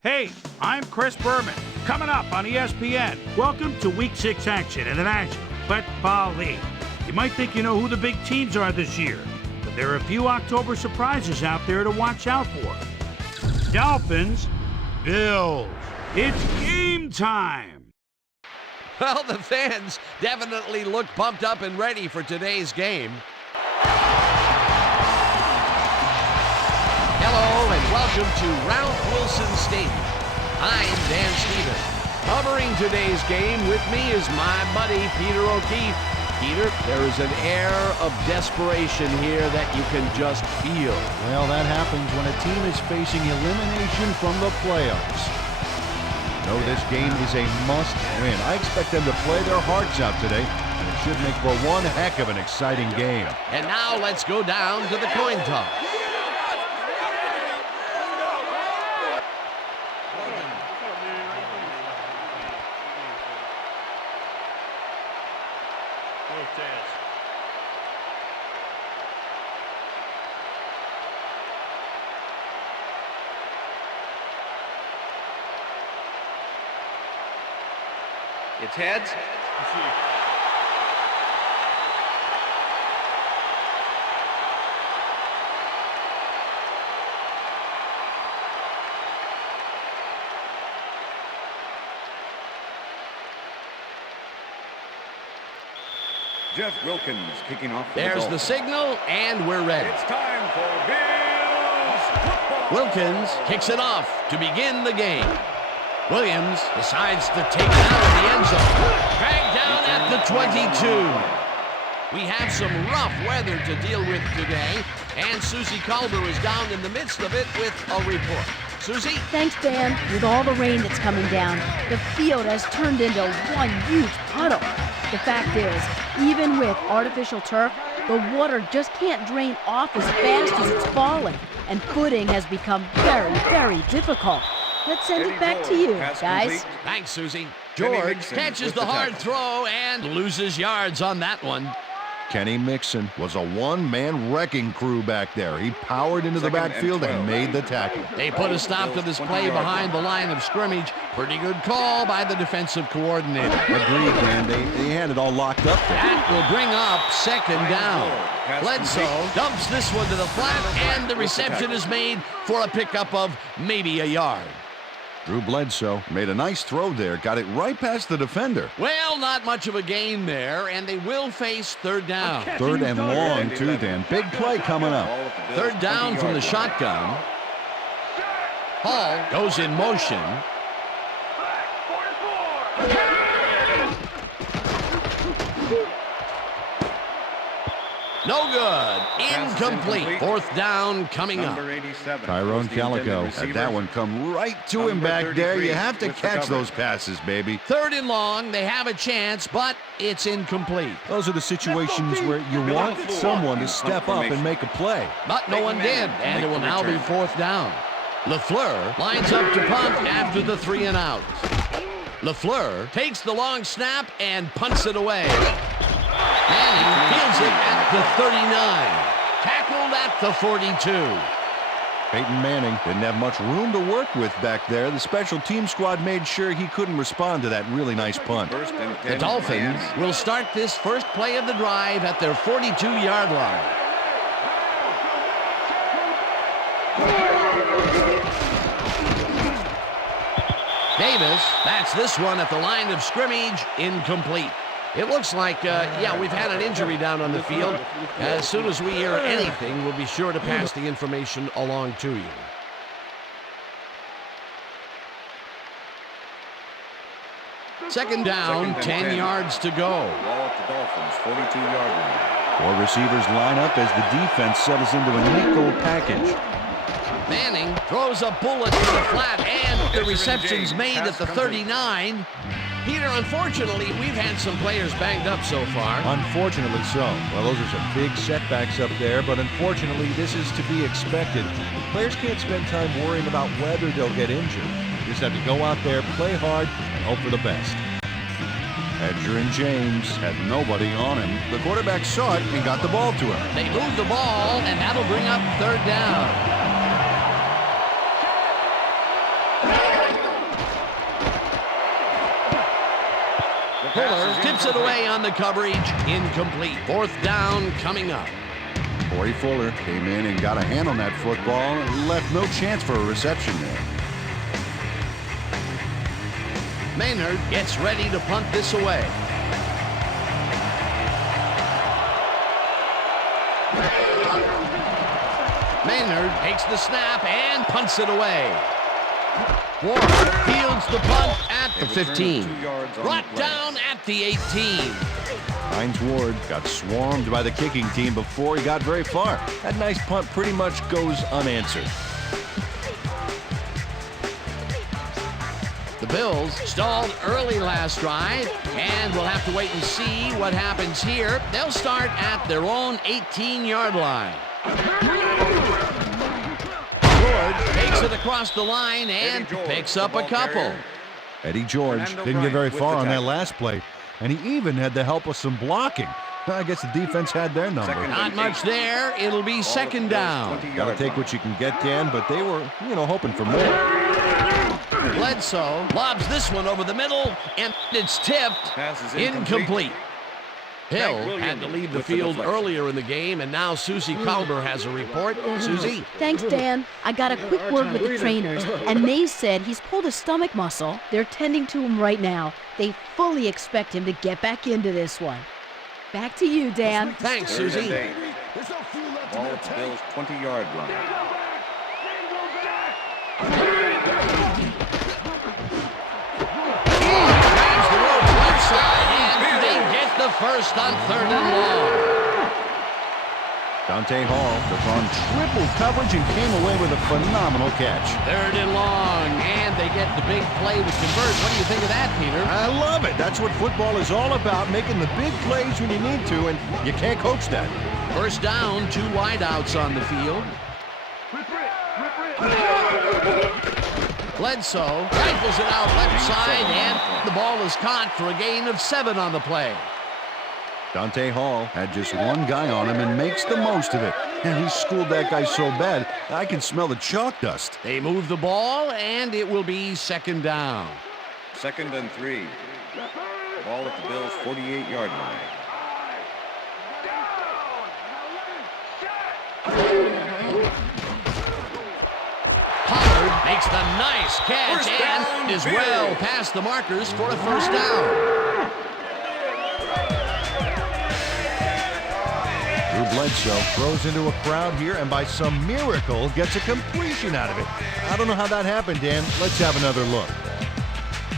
Hey, I'm Chris Berman. Coming up on ESPN, welcome to Week 6 action in the National Football League. You might think you know who the big teams are this year, but there are a few October surprises out there to watch out for. Dolphins, Bills. It's game time. Well, the fans definitely look pumped up and ready for today's game. Hello and welcome to Ralph Wilson Stadium. I'm Dan Stevens. Covering today's game with me is my buddy Peter O'Keefe. Peter, there is an air of desperation here that you can just feel. Well, that happens when a team is facing elimination from the playoffs. No, this game is a must-win. I expect them to play their hearts out today, and it should make for one heck of an exciting game. And now let's go down to the coin toss. It's heads. Jeff Wilkins kicking off. There's the signal, and we're ready. It's time for Bills football. Wilkins kicks it off to begin the game. Williams decides to take it out of the end zone. Dragged down at the 22. We have some rough weather to deal with today, and Susie Culver is down in the midst of it with a report. Susie? Thanks, Dan. With all the rain that's coming down, the field has turned into one huge puddle. The fact is, even with artificial turf, the water just can't drain off as fast as it's falling, and footing has become very, very difficult. Let's send it back to you, guys. Thanks, Susie. George catches the hard throw and loses yards on that one. Kenny Mixon was a one-man wrecking crew back there. He powered into the backfield and made the tackle. They put a stop to this play behind the line of scrimmage. Pretty good call by the defensive coordinator. Agreed, man. They had it all locked up there. That will bring up second down. Bledsoe dumps this one to the flat, and the reception is made for a pickup of maybe a yard. Drew Bledsoe made a nice throw there, got it right past the defender. Well, not much of a gain there, and they will face third down. Third and long, too, Dan. Big play coming up. Third down from the shotgun. Hall goes in motion. No good. Incomplete. Fourth down coming up. Tyrone Calico had that one come right to him back there. You have to catch those passes, baby. Third and long. They have a chance, but it's incomplete. Those are the situations where you want someone to step up and make a play. But no one did, and it will now be fourth down. LaFleur lines up to punt after the 3 and out. LaFleur takes the long snap and punts it away. Manning fields it at the 39. Tackled at the 42. Peyton Manning didn't have much room to work with back there. The special team squad made sure he couldn't respond to that really nice punt. The Dolphins will start this first play of the drive at their 42-yard line. Davis bats this one at the line of scrimmage, incomplete. It looks like, we've had an injury down on the field. As soon as we hear anything, we'll be sure to pass the information along to you. Second down, 10 yards to go. Ball at the Dolphins, 42-yard line. Four receivers line up as the defense settles into a nickel package. Manning throws a bullet to the flat, and the reception's made at the 39. Peter, unfortunately, we've had some players banged up so far. Unfortunately so. Well, those are some big setbacks up there, but unfortunately, this is to be expected. Players can't spend time worrying about whether they'll get injured. You just have to go out there, play hard, and hope for the best. Edgerrin James had nobody on him. The quarterback saw it and got the ball to him. They moved the ball, and that'll bring up third down. Fuller tips it away on the coverage. Incomplete. Fourth down coming up. Corey Fuller came in and got a hand on that football and left no chance for a reception there. Maynard gets ready to punt this away. Maynard takes the snap and punts it away. Ward fields the punt at the 15. Brought down at the 18. Hines Ward got swarmed by the kicking team before he got very far. That nice punt pretty much goes unanswered. The Bills stalled early last drive, and we'll have to wait and see what happens here. They'll start at their own 18-yard line. George takes it across the line and picks up a couple. Eddie George didn't get very far on that last play, and he even had the help of some blocking. I guess the defense had their number. Not much there. It'll be second down. Gotta take what you can get, Dan, but they were, hoping for more. Bledsoe lobs this one over the middle, and it's tipped. Incomplete. Hill had to leave the field earlier in the game, and now Susie Kalber has a report. Susie? Thanks, Dan. I got a quick word with the trainers, and they said he's pulled a stomach muscle. They're tending to him right now. They fully expect him to get back into this one. Back to you, Dan. Thanks, Susie. Ball at the Bills' 20-yard line. And they get the first on 3rd and long. Dante Hall took on triple coverage and came away with a phenomenal catch. 3rd and long, and they get the big play to convert. What do you think of that, Peter? I love it. That's what football is all about, making the big plays when you need to, and you can't coach that. First down, 2 wideouts on the field. Bledsoe rifles it out left side, and the ball is caught for a gain of 7 on the play. Dante Hall had just one guy on him and makes the most of it. And he schooled that guy so bad, I can smell the chalk dust. They move the ball, and it will be 2nd down. 2nd and 3. Ball at the Bills' 48-yard line. Pollard makes the nice catch and is well past the markers for a first down. Drew Bledsoe throws into a crowd here and by some miracle gets a completion out of it. I don't know how that happened, Dan. Let's have another look.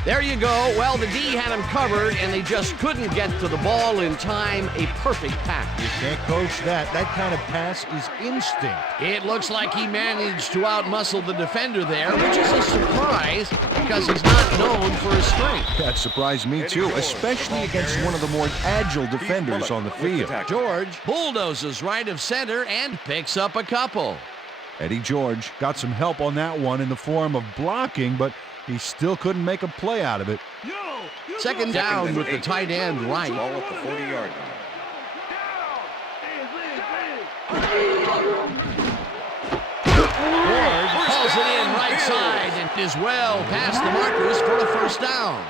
There you go. Well, the D had him covered, and they just couldn't get to the ball in time. A perfect pass. You can't coach that. That kind of pass is instinct. It looks like he managed to outmuscle the defender there, which is a surprise because he's not known for his strength. That surprised me, too, especially against one of the more agile defenders on the field. George bulldozes right of center and picks up a couple. Eddie George got some help on that one in the form of blocking, but he still couldn't make a play out of it. Second down with the tight end right. Ball at the 40-yard line. Ward calls it in right side and is well past the markers for a first down.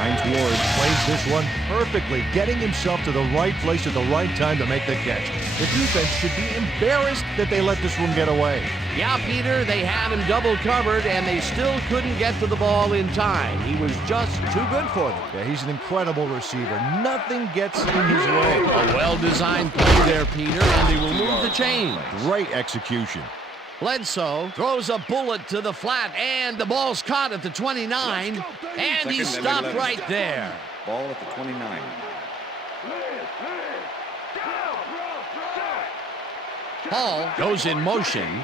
Hines Ward plays this one perfectly, getting himself to the right place at the right time to make the catch. The defense should be embarrassed that they let this one get away. Yeah, Peter, they had him double covered, and they still couldn't get to the ball in time. He was just too good for them. Yeah, he's an incredible receiver. Nothing gets in his way. A well-designed play there, Peter, and they will move the chains. Great execution. Bledsoe throws a bullet to the flat, and the ball's caught at the 29, and he's stopped right there. Ball at the 29. Hall goes in motion.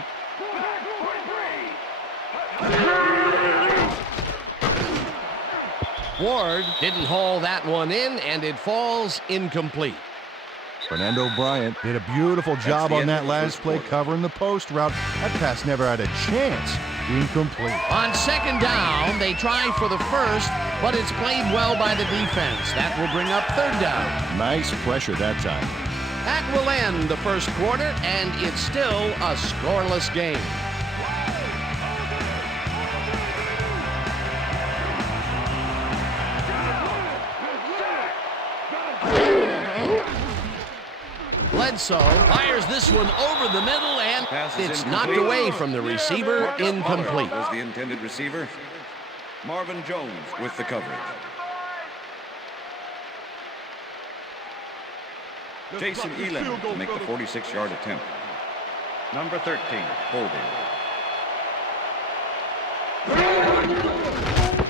Ward didn't haul that one in, and it falls incomplete. Fernando Bryant did a beautiful job on that last play covering the post route. That pass never had a chance. Incomplete. On second down, they try for the first, but it's played well by the defense. That will bring up third down. Nice pressure that time. That will end the first quarter, and it's still a scoreless game. so fires this one over the middle, and Pass is it's incomplete. knocked away from the receiver, Marcus incomplete. Pollard was the intended receiver. Marvin Jones with the coverage. Jason Elam to make the 46-yard attempt. Number 13, holding.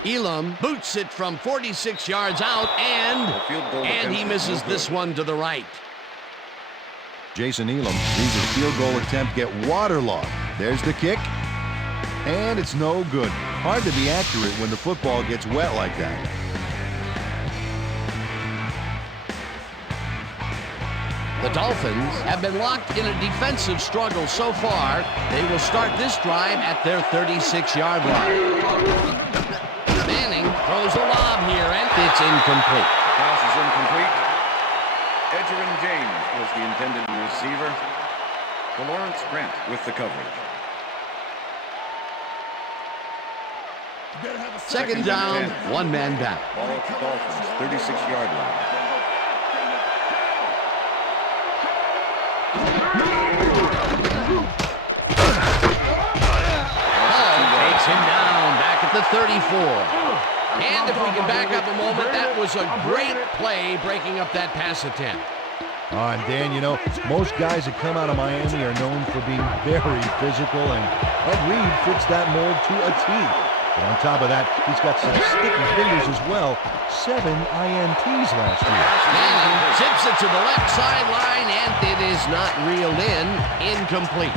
Elam boots it from 46 yards out, and he misses this one to the right. Jason Elam sees his field goal attempt get waterlogged. There's the kick, and it's no good. Hard to be accurate when the football gets wet like that. The Dolphins have been locked in a defensive struggle so far. They will start this drive at their 36-yard line. Manning throws a lob here, and it's incomplete. Pass is incomplete. Edgerrin James was the intended receiver. Lawrence Grant with the coverage. Second down, 10. one man back. Ball at the Dolphins, 36-yard line. Takes him down back at the 34. And if we can back up a moment, that was a great play breaking up that pass attempt. And Dan, you know, most guys that come out of Miami are known for being very physical, and Ed Reed fits that mold to a T. But on top of that, he's got some sticky fingers as well. 7 INTs last year. Manning zips it to the left sideline, and it is not reeled in. Incomplete.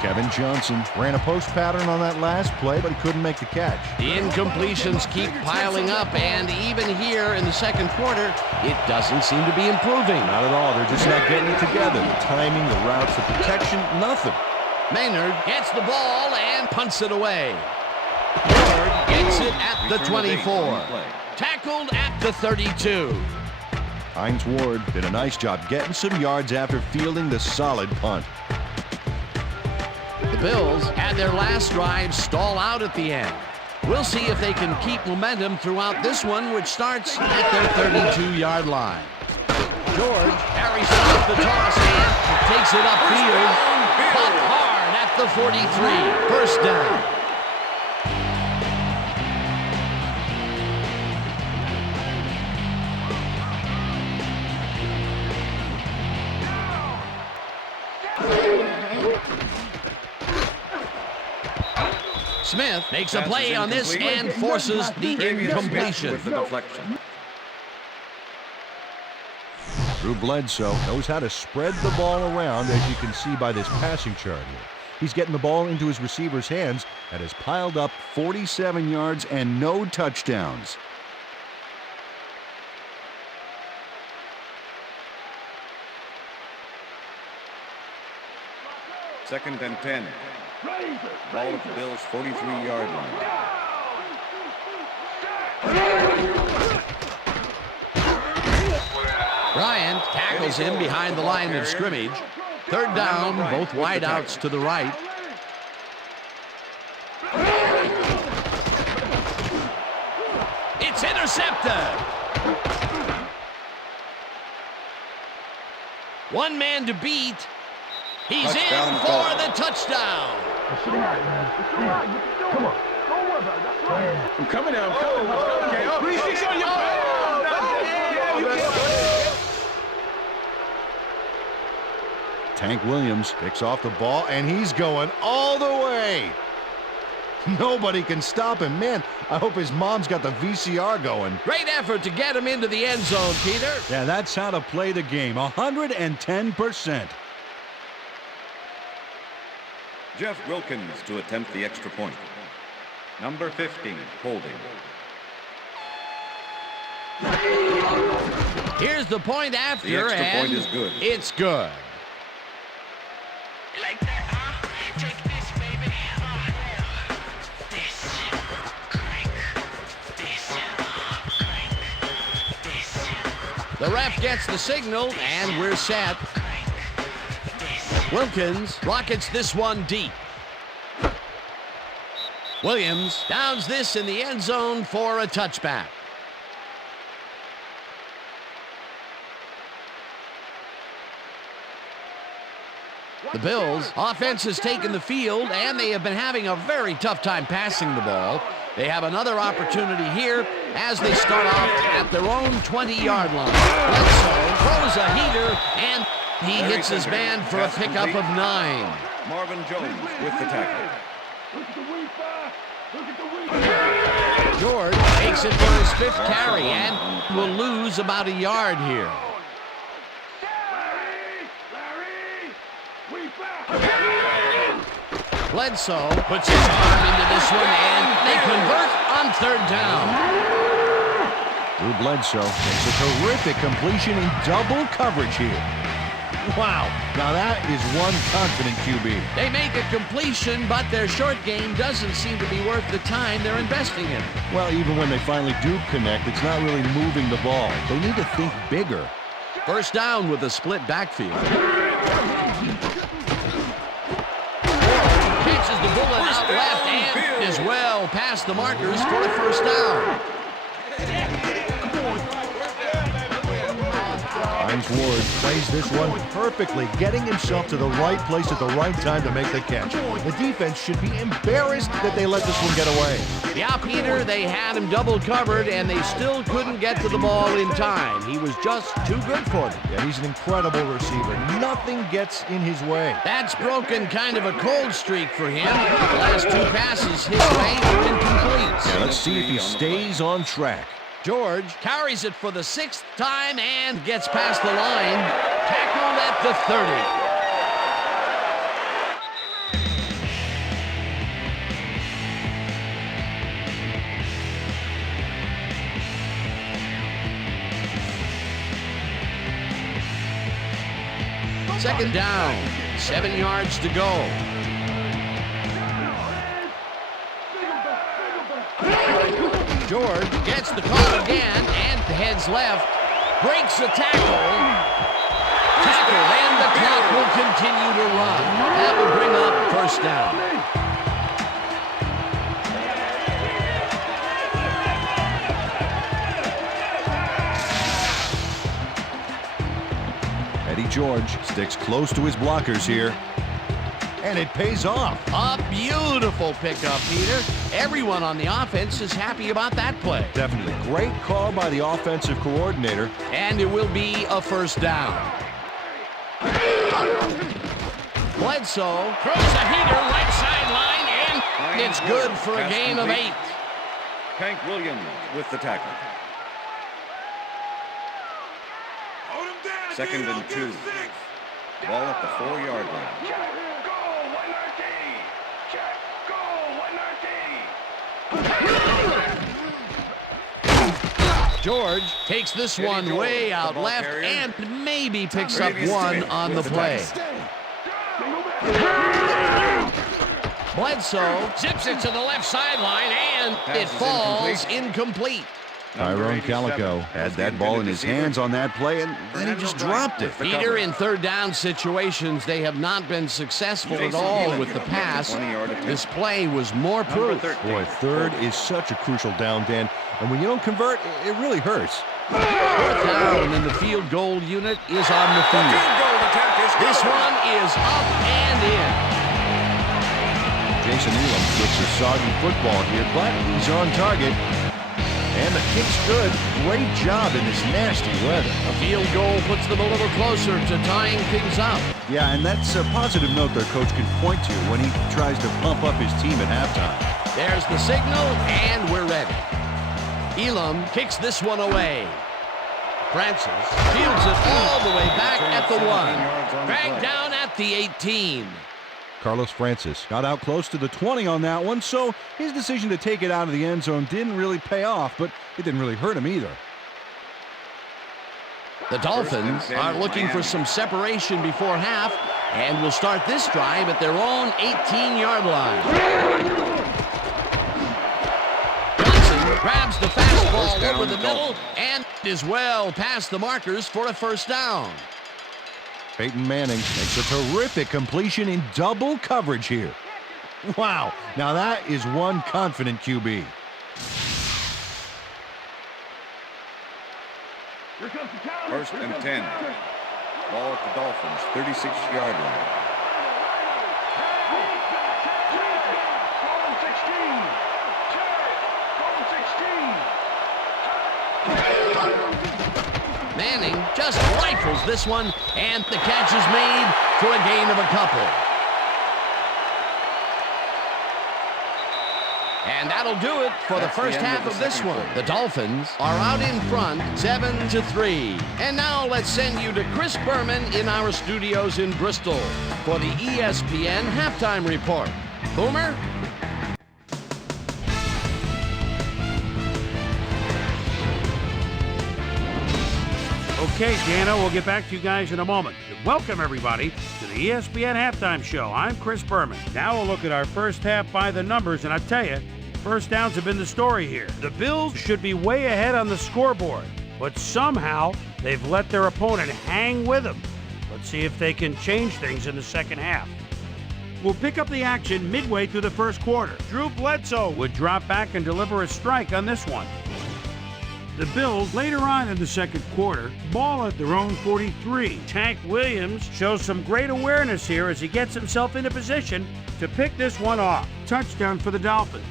Kevin Johnson ran a post pattern on that last play, but he couldn't make the catch. The incompletions keep piling up, and even here in the second quarter, it doesn't seem to be improving. Not at all. They're just not getting it together. The timing, the routes, the protection, nothing. Maynard gets the ball and punts it away. Ward gets it at the 24. Tackled at the 32. Hines Ward did a nice job getting some yards after fielding the solid punt. The Bills had their last drive stall out at the end. We'll see if they can keep momentum throughout this one, which starts at their 32-yard line. George carries it off the toss and takes it upfield. Caught hard at the 43. First down. Smith makes a play on this and forces the incompletion. With the deflection. Drew Bledsoe knows how to spread the ball around, as you can see by this passing chart here. He's getting the ball into his receiver's hands and has piled up 47 yards and no touchdowns. Second and 10. Ball at the Bills' 43-yard line. Bryant tackles him behind the line of scrimmage. Third down, both wideouts to the right. It's intercepted. One man to beat. He's Touchdown, in for Dolphins. the touchdown. I'm coming now. Okay. Oh, 3-6 on your Tank Williams picks off the ball, and he's going all the way. Nobody can stop him. Man, I hope his mom's got the VCR going. Great effort to get him into the end zone, Peter. Yeah, that's how to play the game. 110%. Jeff Wilkins to attempt the extra point. Number 15, holding. Here's the point after, The extra and point is good. It's good. Like that, huh? Take this, baby. This. Crank. This. Crank. This. The ref gets the signal, and we're set. Wilkins rockets this one deep. Williams downs this in the end zone for a touchback. The Bills' offense has taken the field, and they have been having a very tough time passing the ball. They have another opportunity here as they start off at their own 20-yard line. Bledsoe throws a heater, and he hits his man for a pickup of 9. Marvin Jones with the tackle. George takes it for his 5th carry and will lose about a yard here. Bledsoe puts his arm into this one, and they convert on 3rd down. Drew Bledsoe makes a terrific completion in double coverage here. Wow, now that is one confident QB. They make a completion, but their short game doesn't seem to be worth the time they're investing in. Well, even when they finally do connect, it's not really moving the ball. They need to think bigger. 1st down with a split backfield. Catches the bullet out left and is well past the markers for a 1st down. Hines Ward plays this one perfectly, getting himself to the right place at the right time to make the catch. The defense should be embarrassed that they let this one get away. Yeah, Peter, they had him double covered, and they still couldn't get to the ball in time. He was just too good for them. Yeah, he's an incredible receiver. Nothing gets in his way. That's broken kind of a cold streak for him. The last 2 passes his way were incomplete. Yeah, let's see if he stays on track. George carries it for the 6th time and gets past the line. Tackled at the 30. Second down, 7 yards to go. George gets the call again and heads left. Breaks a tackle. Tackled, and the clock will continue to run. That will bring up 1st down. Eddie George sticks close to his blockers here. And it pays off. A beautiful pickup, Peter. Everyone on the offense is happy about that play. Definitely. Great call by the offensive coordinator. And it will be a 1st down. Bledsoe throws a heater right sideline, and it's good for a gain of 8. Hank Williams with the tackle. 2nd and 2. Ball at the 4-yard line. George takes this one way out left and maybe picks up 1 on the play. Bledsoe zips it to the left sideline, and it falls incomplete. Tyrone Calico had that ball in his hands on that play, and then he just dropped it. Peter, in 3rd down situations, they have not been successful at all with the pass. This play was more proof. Boy, 3rd is such a crucial down, Dan. And when you don't convert, it really hurts. 4th down, and the field goal unit is on the field. This one is up and in. Jason Elam kicks a soggy football here, but he's on target. And the kick's good. Great job in this nasty weather. A field goal puts them a little closer to tying things up. Yeah, and that's a positive note their coach can point to when he tries to pump up his team at halftime. There's the signal, and we're ready. Elam kicks this one away. Francis fields it all the way back at the 1. Dragged down at the 18. Carlos Francis got out close to the 20 on that one, so his decision to take it out of the end zone didn't really pay off, but it didn't really hurt him either. The Dolphins are looking for some separation before half and will start this drive at their own 18-yard line. Johnson grabs the fastball over the middle and is well past the markers for a 1st down. Peyton Manning makes a terrific completion in double coverage here. Wow, now that is one confident QB. 1st and 10. Ball at the Dolphins, 36-yard line. just rifles this one, and the catch is made for a gain of a couple. And that'll do it for the first half of this one. The Dolphins are out in front, 7-3. And now let's send you to Chris Berman in our studios in Bristol for the ESPN Halftime Report. Boomer? Okay, Dana, we'll get back to you guys in a moment. Welcome, everybody, to the ESPN Halftime Show. I'm Chris Berman. Now we'll look at our first half by the numbers, and I tell you, first downs have been the story here. The Bills should be way ahead on the scoreboard, but somehow they've let their opponent hang with them. Let's see if they can change things in the second half. We'll pick up the action midway through the first quarter. Drew Bledsoe would drop back and deliver a strike on this one. The Bills, later on in the second quarter, ball at their own 43. Tank Williams shows some great awareness here as he gets himself into position to pick this one off. Touchdown for the Dolphins.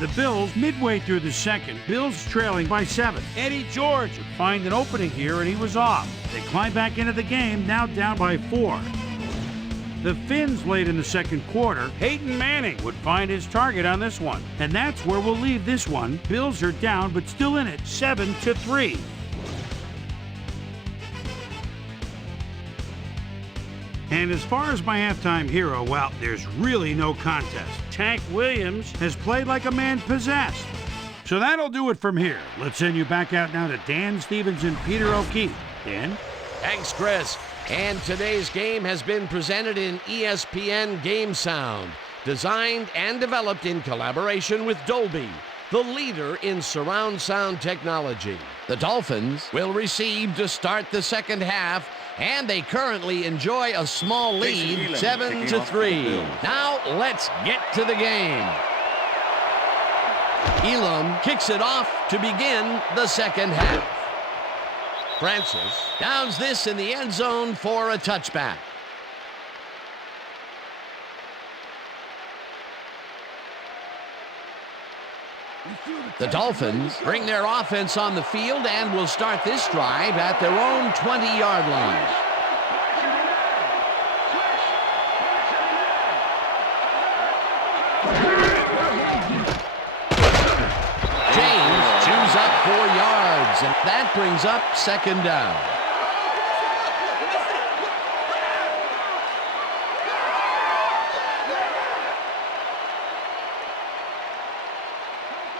The Bills, midway through the second, Bills trailing by 7. Eddie George would find an opening here, and he was off. They climb back into the game, now down by 4. The Finns late in the second quarter, Peyton Manning would find his target on this one. And that's where we'll leave this one. Bills are down, but still in it, 7-3. And as far as my halftime hero, well, there's really no contest. Tank Williams has played like a man possessed. So that'll do it from here. Let's send you back out now to Dan Stevens and Peter O'Keefe. Dan? Thanks, Chris. And today's game has been presented in ESPN Game Sound, designed and developed in collaboration with Dolby, the leader in surround sound technology. The Dolphins will receive to start the second half, and they currently enjoy a small lead, 7-3. Now let's get to the game. Elam kicks it off to begin the second half. Francis downs this in the end zone for a touchback. The Dolphins bring their offense on the field and will start this drive at their own 20-yard line. James chews up 4 yards, and that brings up second down.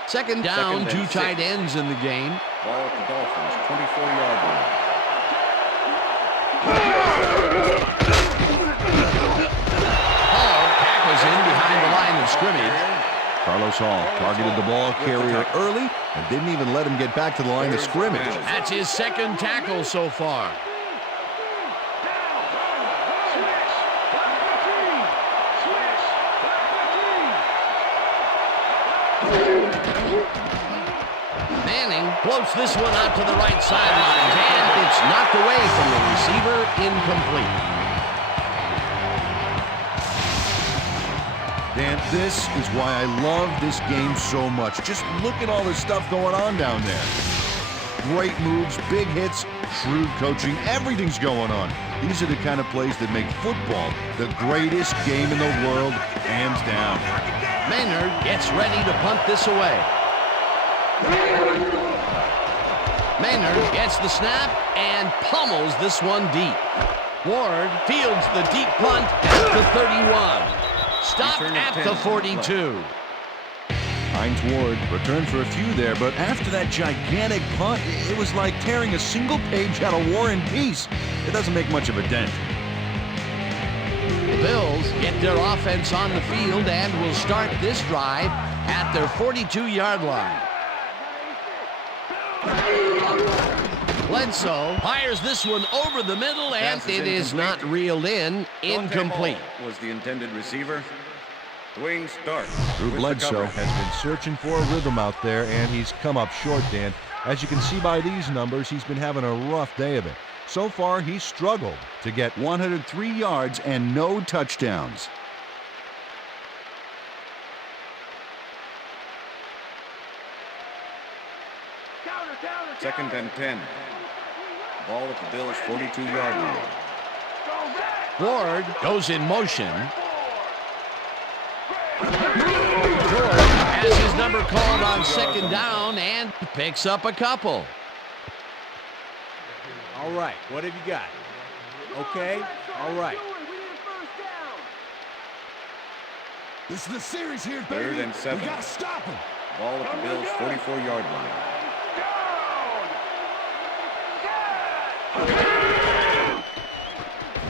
Second down, 2 tight ends in the game. Ball at the Dolphins, 24-yard line. Hall tackles in behind the line of scrimmage. Carlos Hall targeted the ball carrier early and didn't even let him get back to the line of scrimmage. That's his second tackle so far. Manning floats this one out to the right sideline, and it's knocked away from the receiver, incomplete. Dan, this is why I love this game so much. Just look at all the stuff going on down there. Great moves, big hits, shrewd coaching, everything's going on. These are the kind of plays that make football the greatest game in the world, hands down. Maynard gets ready to punt this away. Maynard gets the snap and pummels this one deep. Ward fields the deep punt at the 31. Stopped at the 42. Hines Ward returned for a few there, but after that gigantic punt, it was like tearing a single page out of War and Peace. It doesn't make much of a dent. The Bills get their offense on the field and will start this drive at their 42-yard line. Bledsoe fires this one over the middle, and it is not reeled in. Incomplete. Was the intended receiver. Dwayne Stark. Drew Bledsoe has been searching for a rhythm out there, and he's come up short, Dan. As you can see by these numbers, he's been having a rough day of it. So far, he's struggled to get 103 yards and no touchdowns. Second and 10. Ball at the Bills' 42-yard line. Ward goes in motion. George has his number called on second down and picks up a couple. All right, what have you got? Okay, all right. This is the series here, baby. 3rd and 7. We gotta stop him. Ball at the Bills' 44-yard line.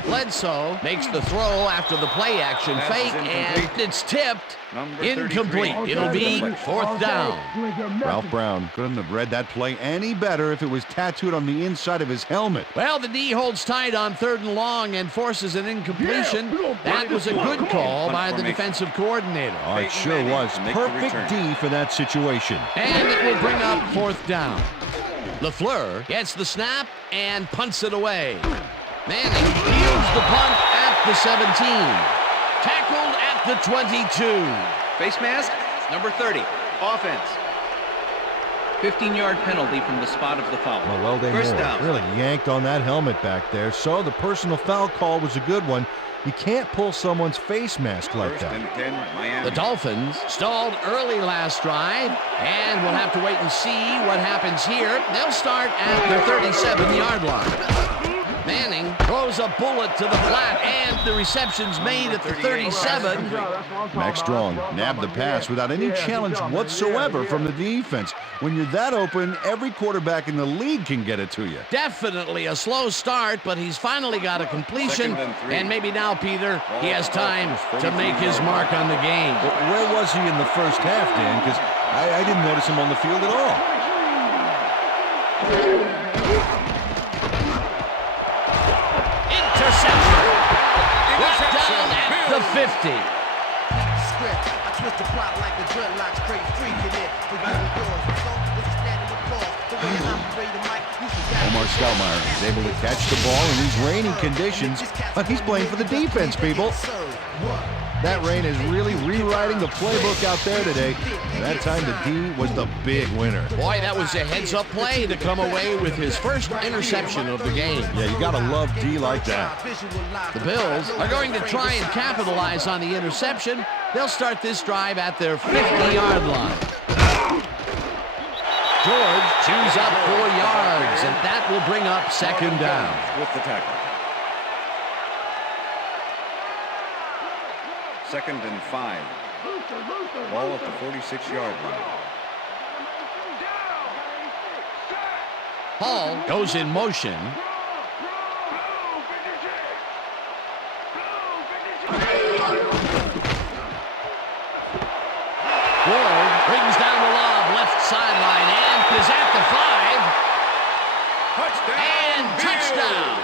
Bledsoe makes the throw after the play action Pass is fake, and incomplete. it's tipped. Number Incomplete. 33. It'll be 4th down. Ralph Brown couldn't have read that play any better if it was tattooed on the inside of his helmet. Well, the D holds tight on 3rd and long and forces an incompletion. That was a good call by the defensive coordinator. Oh, it sure was. Perfect D for that situation. And it will bring up 4th down. LaFleur gets the snap and punts it away. Manning fields the punt at the 17. Tackled at the 22. Face mask, number 30. Offense. 15-yard penalty from the spot of the foul. Well, they First down. really yanked on that helmet back there. So the personal foul call was a good one. You can't pull someone's face mask like 1st that. and 10, Miami. The Dolphins stalled early last drive, and we'll have to wait and see what happens here. They'll start at the 37-yard line. Manning throws a bullet to the flat, and the reception's made at the 37. Max Strong nabbed the pass without any challenge whatsoever from the defense. When you're that open, every quarterback in the league can get it to you. Definitely a slow start, but he's finally got a completion, and maybe now, Peter, he has time to make his mark on the game. But where was he in the first half, Dan? Because I didn't notice him on the field at all. Interception. Brought down at the 50. Omar Stoudemire is able to catch the ball in these rainy conditions. He's playing for the defense, people. That rain is really rewriting the playbook out there today. That time the D was the big winner. Boy, that was a heads-up play to come away with his first interception of the game. Yeah, you gotta love D like that. The Bills are going to try and capitalize on the interception. They'll start this drive at their 50-yard line. George chews up 4 yards, and that will bring up 2nd down. With the tackle. 2nd and 5. Ball at the 46-yard line. Hall goes in motion. Ward brings down the lob left sideline and is at the 5. And touchdown.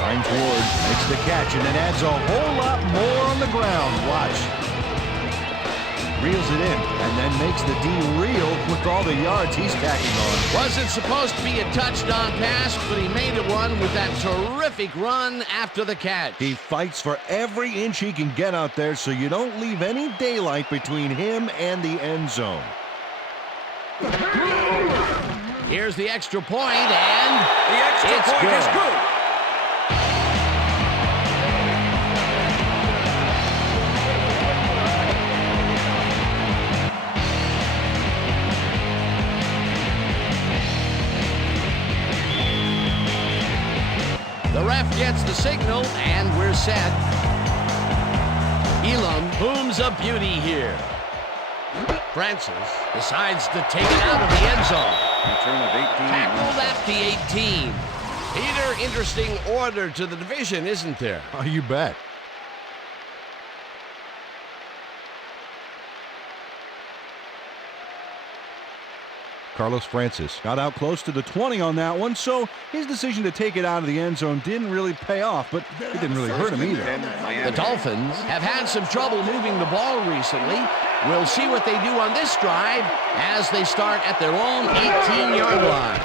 Finds Ward, makes the catch, and then adds a whole lot more on the ground. Watch. Reels it in, and then makes the D reel with all the yards he's tacking on. Wasn't supposed to be a touchdown pass, but he made it one with that terrific run after the catch. He fights for every inch he can get out there, so you don't leave any daylight between him and the end zone. Here's the extra point, and The extra it's point is good. good. The ref gets the signal, and we're set. Elam booms a beauty here. Francis decides to take it out of the end zone. Return of 18. Tackled at the 18. Peter, interesting order to the division, isn't there? Oh, you bet. Carlos Francis got out close to the 20 on that one, so his decision to take it out of the end zone didn't really pay off, but it didn't really hurt him either. The Dolphins have had some trouble moving the ball recently. We'll see what they do on this drive as they start at their own 18-yard line.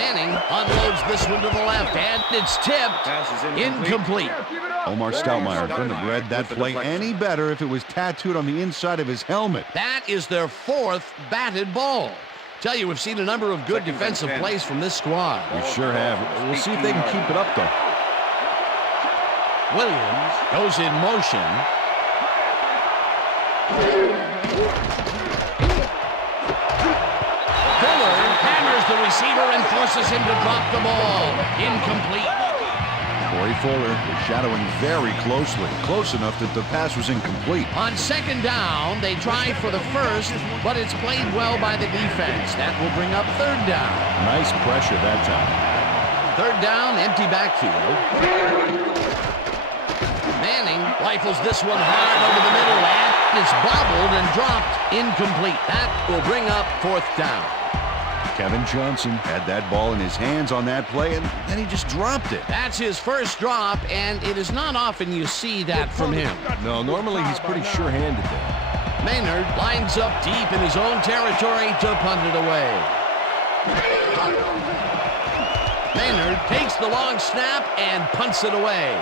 Manning unloads this one to the left, and it's tipped. Pass is Incomplete. Omar Stoutmire couldn't have read that play any better if it was tattooed on the inside of his helmet. That is their 4th batted ball. Tell you, we've seen a number of good defensive plays from this squad. We sure have. We'll see if they can keep it up, though. Williams goes in motion. Fuller hammers the receiver and forces him to drop the ball. Incomplete. Corey Fuller was shadowing very closely, close enough that the pass was incomplete. On 2nd down, they try for the first, but it's played well by the defense. That will bring up 3rd down. Nice pressure that time. 3rd down, empty backfield. Manning rifles this one hard over the middle, and it's bobbled and dropped. Incomplete. That will bring up 4th down. Kevin Johnson had that ball in his hands on that play, and then he just dropped it. That's his first drop, and it is not often you see that from him. No, normally he's pretty sure-handed there. Maynard lines up deep in his own territory to punt it away. Maynard takes the long snap and punts it away.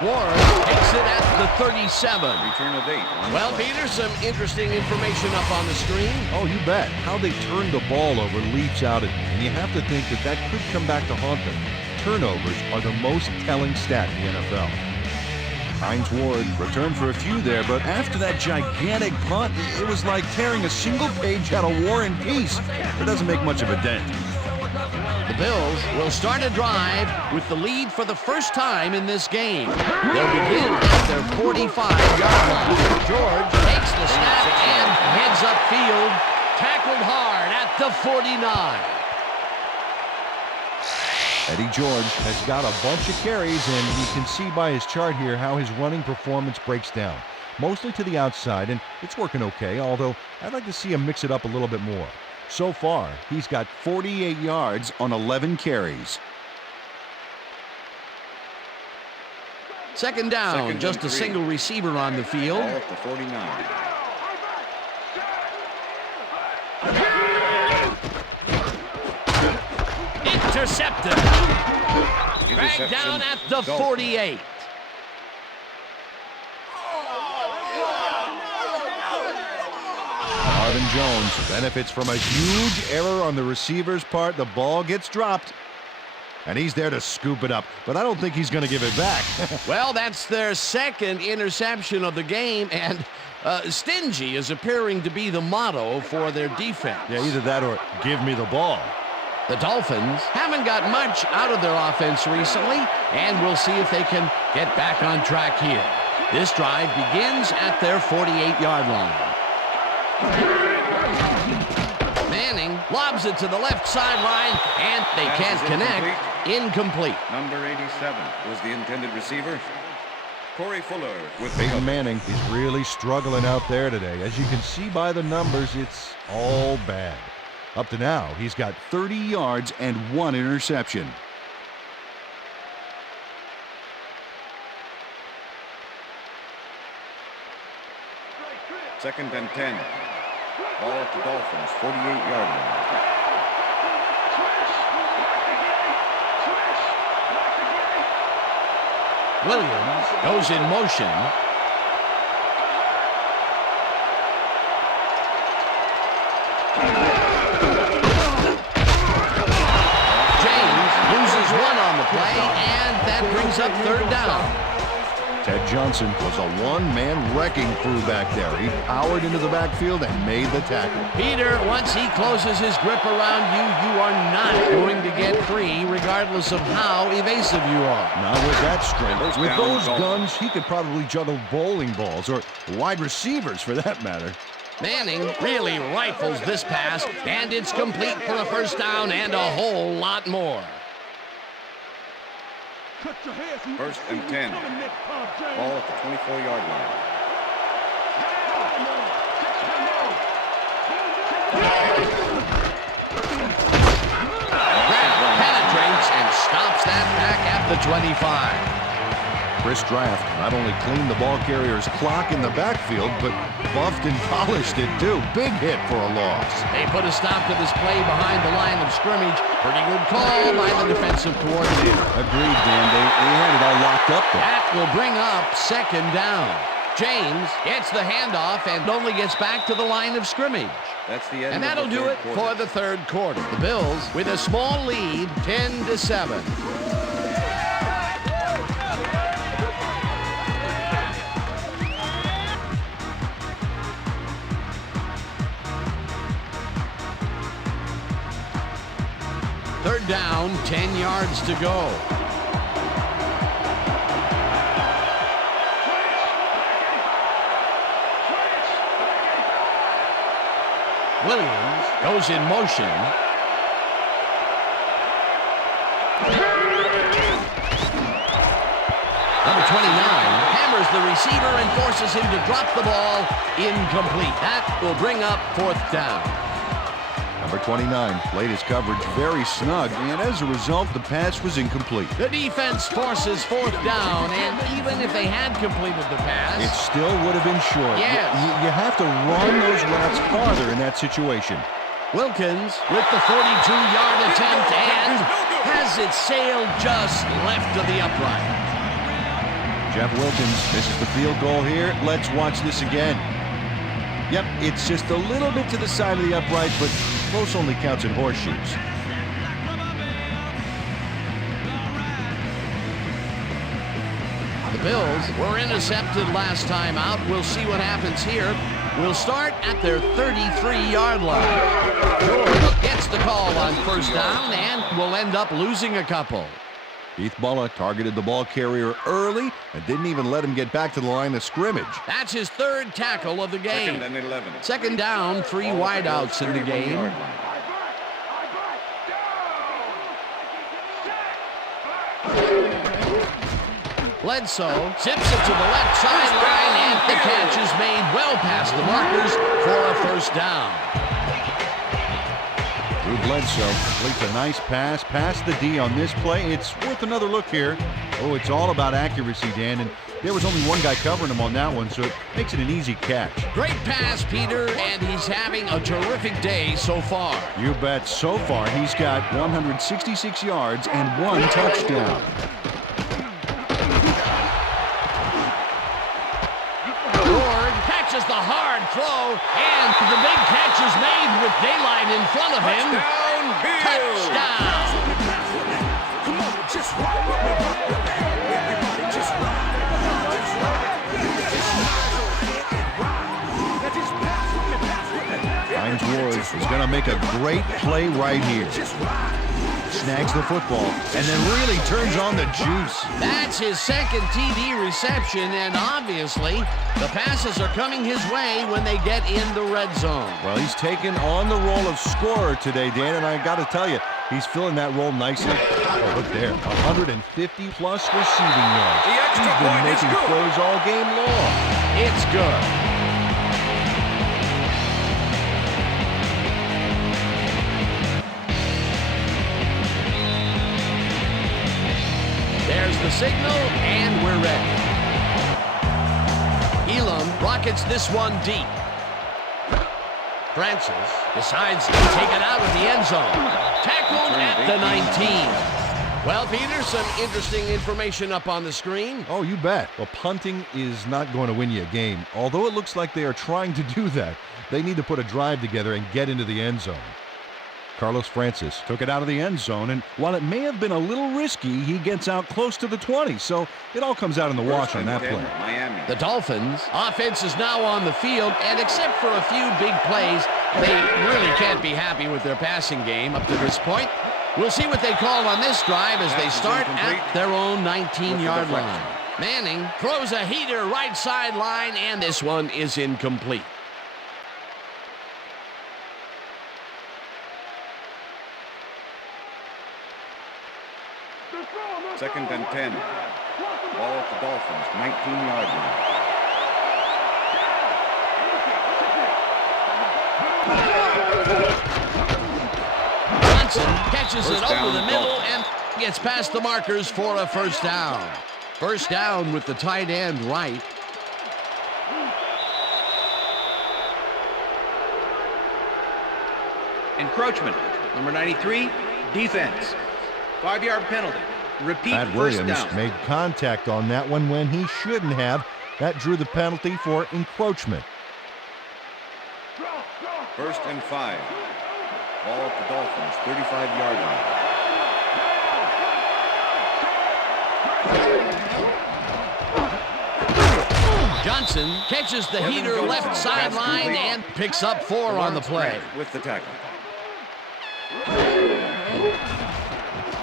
Ward takes it at the 37. Return of 8. Well, Peter, some interesting information up on the screen. Oh, you bet. How they turned the ball over leaps out at me, and you have to think that that could come back to haunt them. Turnovers are the most telling stat in the NFL. Hines Ward returned for a few there, but after that gigantic punt, it was like tearing a single page out of War and Peace. It doesn't make much of a dent. The Bills will start a drive with the lead for the first time in this game. They'll begin at their 45-yard line. George takes the snap and heads upfield. Tackled hard at the 49. Eddie George has got a bunch of carries, and you can see by his chart here how his running performance breaks down. Mostly to the outside, and it's working okay, although I'd like to see him mix it up a little bit more. So far, he's got 48 yards on 11 carries. 2nd down, just a single receiver on the field. Ball at the 49. Intercepted. Dragged down at the 48. Marvin Jones benefits from a huge error on the receiver's part. The ball gets dropped, and he's there to scoop it up, but I don't think he's going to give it back. Well, that's their 2nd interception of the game, and stingy is appearing to be the motto for their defense. Yeah, either that or give me the ball. The Dolphins haven't got much out of their offense recently, and we'll see if they can get back on track here. This drive begins at their 48-yard line. Manning lobs it to the left sideline, and they can't connect. Incomplete. Number 87 was the intended receiver. Corey Fuller with Peyton Manning is really struggling out there today. As you can see by the numbers, it's all bad. Up to now, he's got 30 yards and 1 interception. Second and 10. Ball at the Dolphins, 48-yard line. Williams goes in motion. James loses one on the play, and that brings up 3rd down. Ted Johnson was a one-man wrecking crew back there. He powered into the backfield and made the tackle. Peter, once he closes his grip around you, you are not going to get free, regardless of how evasive you are. not with that strength. With those Dolphins. guns, he could probably juggle bowling balls, or wide receivers for that matter. Manning really rifles this pass, and it's complete for a 1st down and a whole lot more. 1st and 10. Ball at the 24-yard line. Grant penetrates and stops that back at the 25. Chris Draft not only cleaned the ball carrier's clock in the backfield, but buffed and polished it too. Big hit for a loss. They put a stop to this play behind the line of scrimmage. Pretty good call by the defensive coordinator. Agreed, Dan. They had it all locked up there. That will bring up second down. James gets the handoff and only gets back to the line of scrimmage. That's the end. And that'll of the do third it quarter. for the third quarter. The Bills with a small lead, 10-7. Third down, 10 yards to go. Williams goes in motion. Number 29 hammers the receiver and forces him to drop the ball. Incomplete. That will bring up fourth down. Number 29 played his coverage very snug, and as a result, the pass was incomplete. The defense forces fourth down, and even if they had completed the pass, It still would have been short. Yes. You have to run those routes farther in that situation. Wilkins with the 42-yard attempt and has it sailed just left of the upright. Jeff Wilkins misses the field goal here. Let's watch this again. Yep, it's just a little bit to the side of the upright, but close only counts in horseshoes. The Bills were intercepted last time out. We'll see what happens here. We'll start at their 33-yard line. George gets the call on first down and will end up losing a couple. Keith Bulla targeted the ball carrier early and didn't even let him get back to the line of scrimmage. That's his third tackle of the game. Second and 11. Second down, three wideouts in the game. Bledsoe zips it to the left sideline, and the catch is made well past the markers for a first down. Drew Bledsoe completes a nice pass past the D on this play. It's worth another look here. Oh, it's all about accuracy, Dan, and there was only one guy covering him on that one, so it makes it an easy catch. Great pass, Peter, and he's having a terrific day so far. You bet. So far, he's got 166 yards and one touchdown. Ward catches the hard throw, and the big catch is made with daylight in front of him. Touchdown! Come on, just ride with me, rock with me. Everybody just ride. Just ride. Just ride. Just pass with me, pass with me. Hines Ward is going to make a great play right here. Just ride. Snags the football and then really turns on the juice. That's his second TD reception, and obviously the passes are coming his way when they get in the red zone. Well, he's taken on the role of scorer today, Dan, and I got to tell you, he's filling that role nicely. Oh, look there, 150-plus receiving yards. The extra He's been point is making good. plays all game long. It's good. There's the signal, and we're ready. Elam rockets this one deep. Francis decides to take it out of the end zone. Tackled at the 19. Well, Peter, some interesting information up on the screen. Oh, you bet. Well, punting is not going to win you a game. Although it looks like they are trying to do that, they need to put a drive together and get into the end zone. Carlos Francis took it out of the end zone, and while it may have been a little risky, he gets out close to the 20, so it all comes out in the wash on that play. Miami. The Dolphins' offense is now on the field, and except for a few big plays, they really can't be happy with their passing game up to this point. We'll see what they call on this drive as they start at their own 19-yard line. Manning throws a heater right sideline, and this one is incomplete. Second and 10. Ball at the Dolphins, 19-yard line. Johnson catches it over the middle and gets past the markers for a first down. First down with the tight end right. Encroachment. Number 93, defense. 5-yard penalty. Repeat, Pat first Williams down. made contact on that one when he shouldn't have. That drew the penalty for encroachment. 1st and 5. Ball at the Dolphins, 35-yard line. Johnson catches the Kevin heater Johnson, left pass sideline complete. and picks up 4 on the Lawrence play. Grant with the tackle.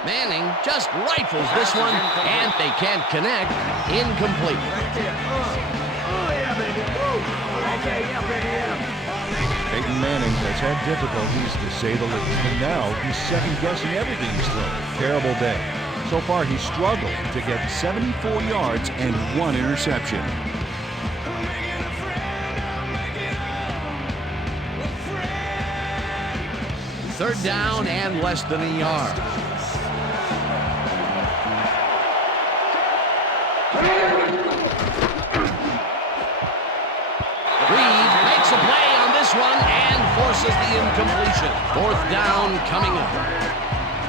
Manning just rifles this one, and they can't connect. Incomplete. Peyton Manning has had difficulties, to say the least, and now he's second-guessing everything he's thrown. Terrible day. So far, he's struggled to get 74 yards and 1 interception. Third down and less than a yard. Reed makes a play on this one and forces the incompletion. 4th down coming up.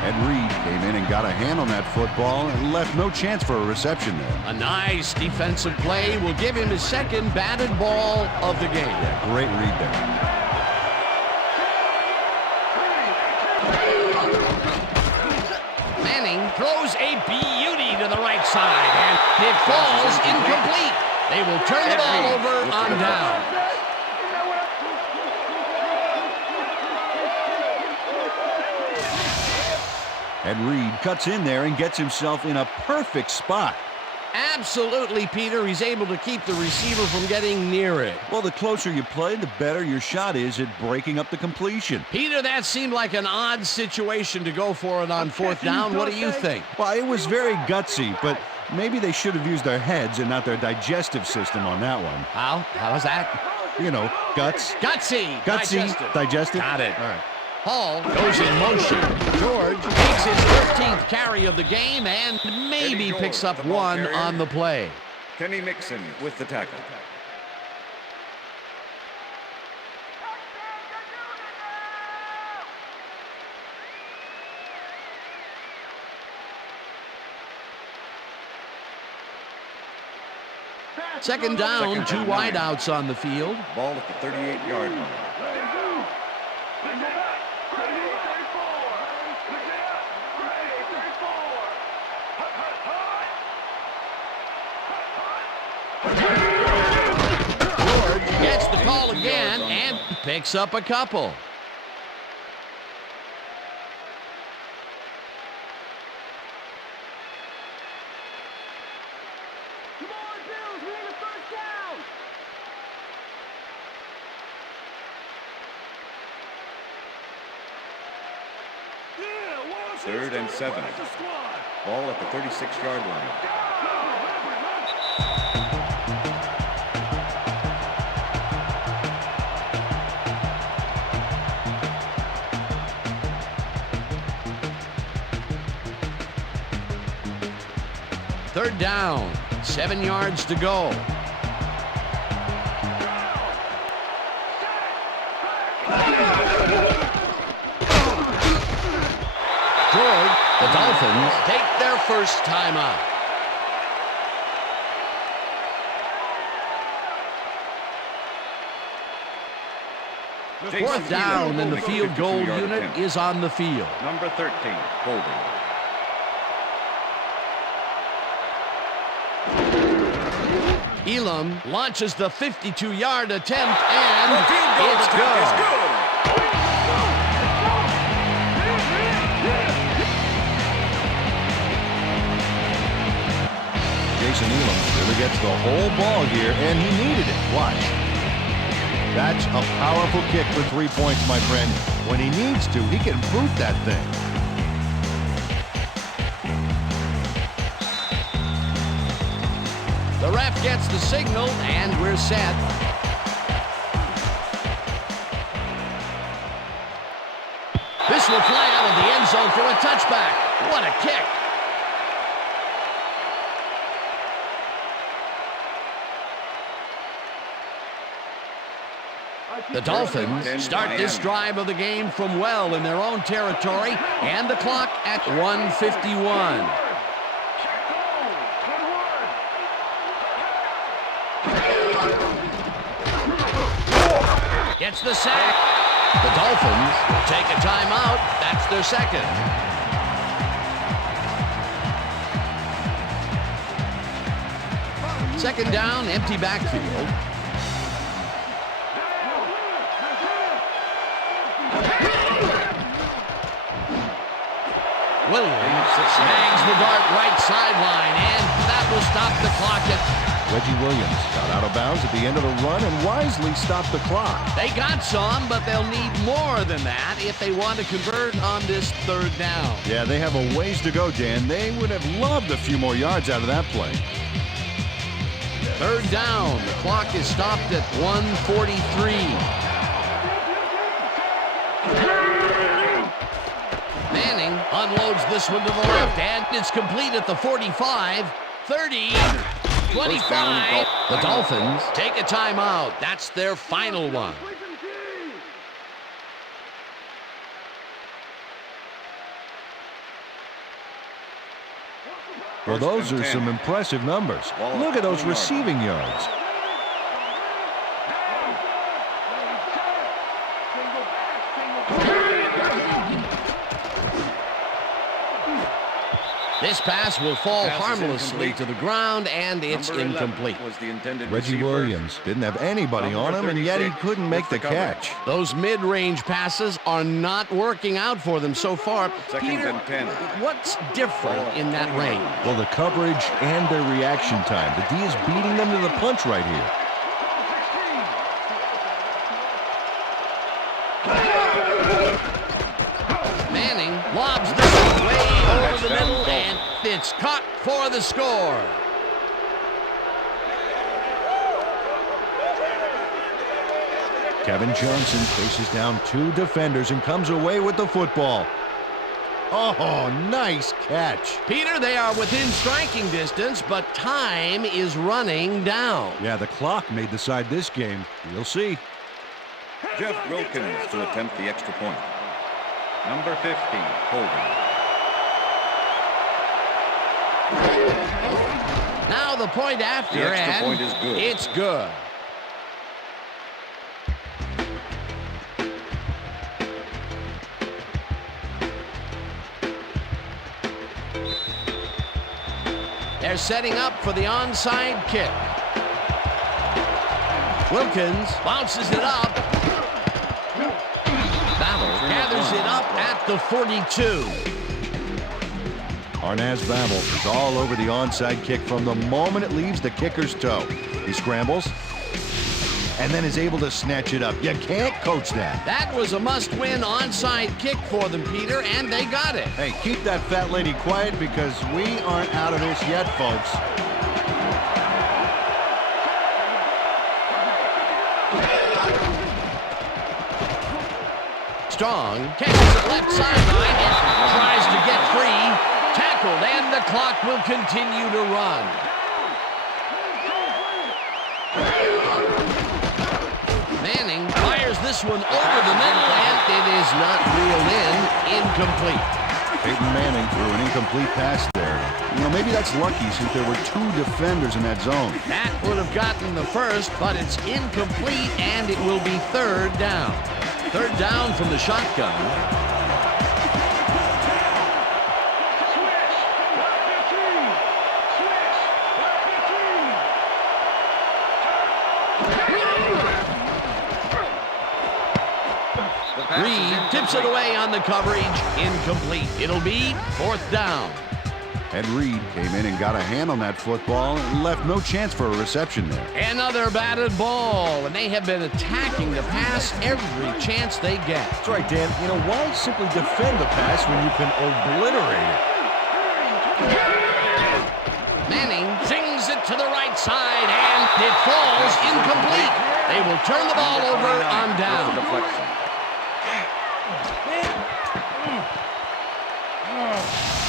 And Reed came in and got a hand on that football and left no chance for a reception there. A nice defensive play will give him his second batted ball of the game. Yeah, great read there. Manning throws a beauty to the right side, and it falls incomplete. They will turn the ball over on down. And Reed cuts in there and gets himself in a perfect spot. Absolutely, Peter. He's able to keep the receiver from getting near it. Well, the closer you play, the better your shot is at breaking up the completion. Peter, that seemed like an odd situation to go for it on 4th down. What do you think? Well, it was very gutsy, but maybe they should have used their heads and not their digestive system on that one. How? How was that? You know, guts. Gutsy. Gutsy. Digestive. Got it. All right. Hall goes in motion. George makes his 13th carry of the game and maybe picks up 1 on the play. Kenny Mixon with the tackle. Second down, 2 wideouts on the field. Ball at the 38-yard line. George gets the call again and picks up a couple. Third and 7. Ball at the 36-yard line. Third down, 7 yards to go. George, the Dolphins take their first time out. Fourth down, and the field goal unit is on the field. Number 13, holding. Elam launches the 52-yard attempt, and it's good. Jason Elam really gets the whole ball here, and he needed it. Watch. That's a powerful kick for 3 points, my friend. When he needs to, he can boot that thing. The ref gets the signal, and we're set. This will fly out of the end zone for a touchback. What a kick. The Dolphins start this drive of the game from well in their own territory, and the clock at 1:51. Gets the sack. The Dolphins take a timeout. That's their second. Second down, empty backfield. Williams snags the dart right sideline, and that will stop the clock at... Reggie Williams got out of bounds at the end of the run and wisely stopped the clock. They got some, but they'll need more than that if they want to convert on this third down. Yeah, they have a ways to go, Dan. They would have loved a few more yards out of that play. Third down. The clock is stopped at 1:43. Manning unloads this one to the left, and it's complete at the 45, 30, 25. The Dolphins take a timeout. That's their final one. Well, those are some impressive numbers. Look at those receiving yards. This pass will fall harmlessly to the ground, and it's incomplete. Reggie Williams didn't have anybody on him, and yet he couldn't make the catch. Those mid-range passes are not working out for them so far. Peter, what's different in that range? Well, the coverage and their reaction time. The D is beating them to the punch right here. Manning lobs this one way over the middle, and it's caught for the score. Kevin Johnson faces down two defenders and comes away with the football. Oh, nice catch. Peter, they are within striking distance, but time is running down. Yeah, the clock may decide this game. We'll see. Jeff Wilkins to attempt the extra point. Number 15, holding. Now the point after, The extra and point is good. It's good. They're setting up for the onside kick. Wilkins bounces it up. Babel gathers it up at the 42. Arnaz Babel is all over the onside kick from the moment it leaves the kicker's toe. He scrambles and then is able to snatch it up. You can't coach that. That was a must-win onside kick for them, Peter, and they got it. Hey, keep that fat lady quiet because we aren't out of this yet, folks. Strong catches it left sideline and tries to get free. Tackled, and the clock will continue to run. Manning fires this one over the middle, and it is not reeled in. Incomplete. Peyton Manning threw an incomplete pass there. You know, maybe that's lucky since there were two defenders in that zone. That would have gotten the first, but it's incomplete, and it will be third down. Third down from the shotgun. Reed tips it away on the coverage. Incomplete. It'll be fourth down. Ed Reed came in and got a hand on that football and left no chance for a reception there. Another batted ball, and they have been attacking the pass every chance they get. That's right, Dan. You know, why simply defend the pass when you can obliterate it? Manning sings it to the right side, and it falls incomplete. They will turn the ball over on down.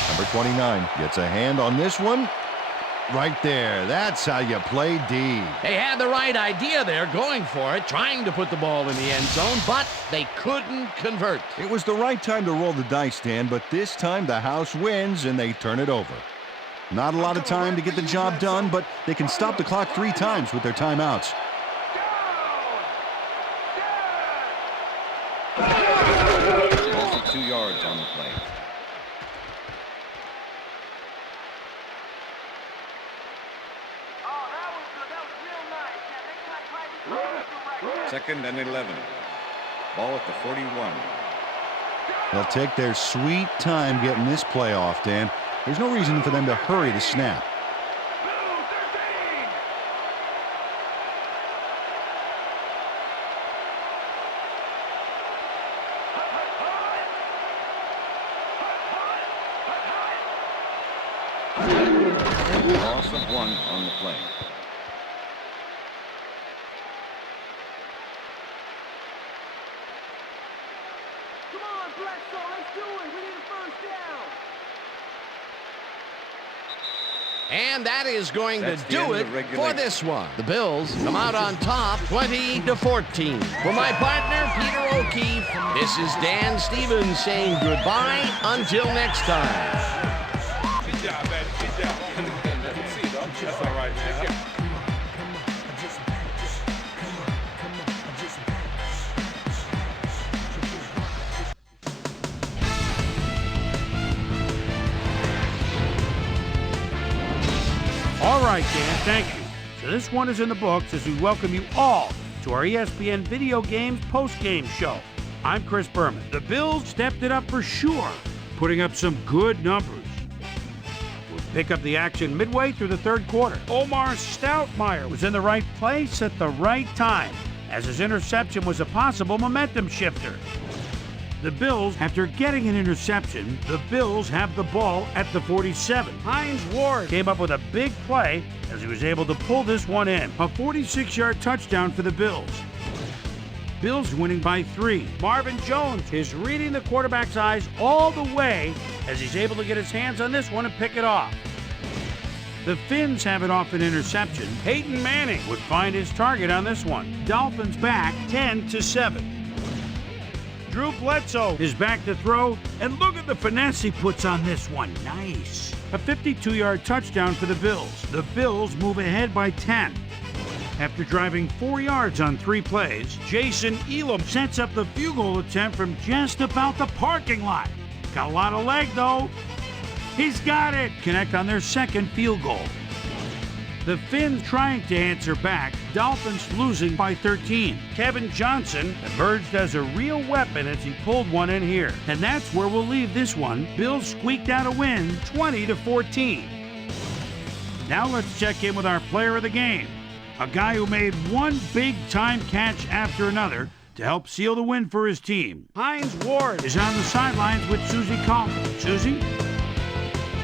Number 29 gets a hand on this one, Right there. That's how you play D. They had the right idea there, going for it, trying to put the ball in the end zone, but they couldn't convert. It was the right time to roll the dice, Dan, but this time the house wins and they turn it over. Not a lot of time to get the job done, but they can stop the clock 3 times with their timeouts. Loss of 2 yards on the play. Second and 11. Ball at the 41. They'll take their sweet time getting this play off, Dan. There's no reason for them to hurry to snap. Loss of 1 on the play. And that is going That's to the end do of it for regulation. this one. The Bills come out on top 20-14. For my partner, Peter O'Keefe, this is Dan Stevens saying goodbye until next time. Good job, man. Good job. That's all right, man. All right, Dan, thank you. So this one is in the books as we welcome you all to our ESPN Video Games post-game show. I'm Chris Berman. The Bills stepped it up for sure, putting up some good numbers. We'll pick up the action midway through the third quarter. Omar Stoutmire was in the right place at the right time, as his interception was a possible momentum shifter. The Bills, after getting an interception, the Bills have the ball at the 47. Hines Ward came up with a big play as he was able to pull this one in. A 46-yard touchdown for the Bills. Bills winning by 3. Marvin Jones is reading the quarterback's eyes all the way as he's able to get his hands on this one and pick it off. The Finns have it off an interception. Peyton Manning would find his target on this one. Dolphins back 10-7. Drew Bledsoe is back to throw, and look at the finesse he puts on this one. Nice. A 52-yard touchdown for the Bills. The Bills move ahead by 10. After driving 4 yards on 3 plays, Jason Elam sets up the field goal attempt from just about the parking lot. Got a lot of leg, though. He's got it. Connect on their second field goal. The Finns trying to answer back, Dolphins losing by 13. Kevin Johnson emerged as a real weapon as he pulled one in here. And that's where we'll leave this one. Bills squeaked out a win, 20-14. Now let's check in with our player of the game, a guy who made one big-time catch after another to help seal the win for his team. Hines Ward is on the sidelines with Susie Kaufman. Susie?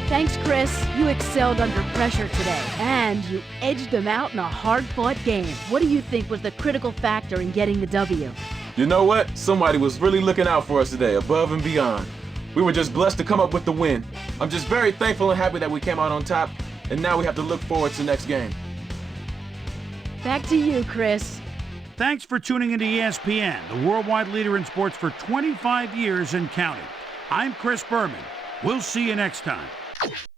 Thanks, Chris. You excelled under pressure today, and you edged them out in a hard-fought game. What do you think was the critical factor in getting the W? You know what? Somebody was really looking out for us today, above and beyond. We were just blessed to come up with the win. I'm just very thankful and happy that we came out on top, and now we have to look forward to the next game. Back to you, Chris. Thanks for tuning into ESPN, the worldwide leader in sports for 25 years and counting. I'm Chris Berman. We'll see you next time.